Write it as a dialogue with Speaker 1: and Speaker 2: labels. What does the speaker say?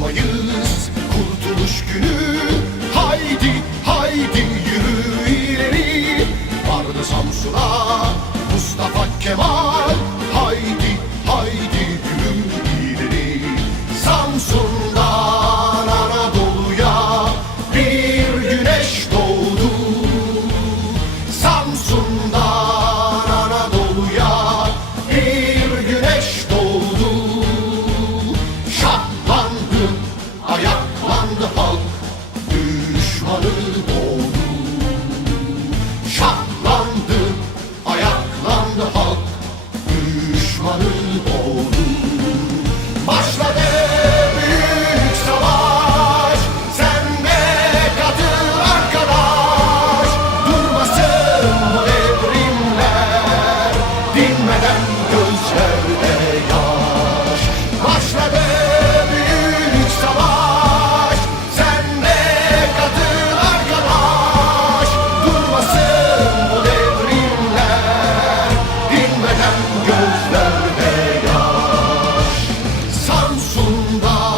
Speaker 1: Mayıs kurtuluş günü. Haydi haydi yürü ileri. Vardı Samsun'a Mustafa Kemal. Haydi haydi yürü ileri. Samsun'dan Anadolu'ya bir güneş doğdu. Samsun'dan Anadolu'ya yolunda.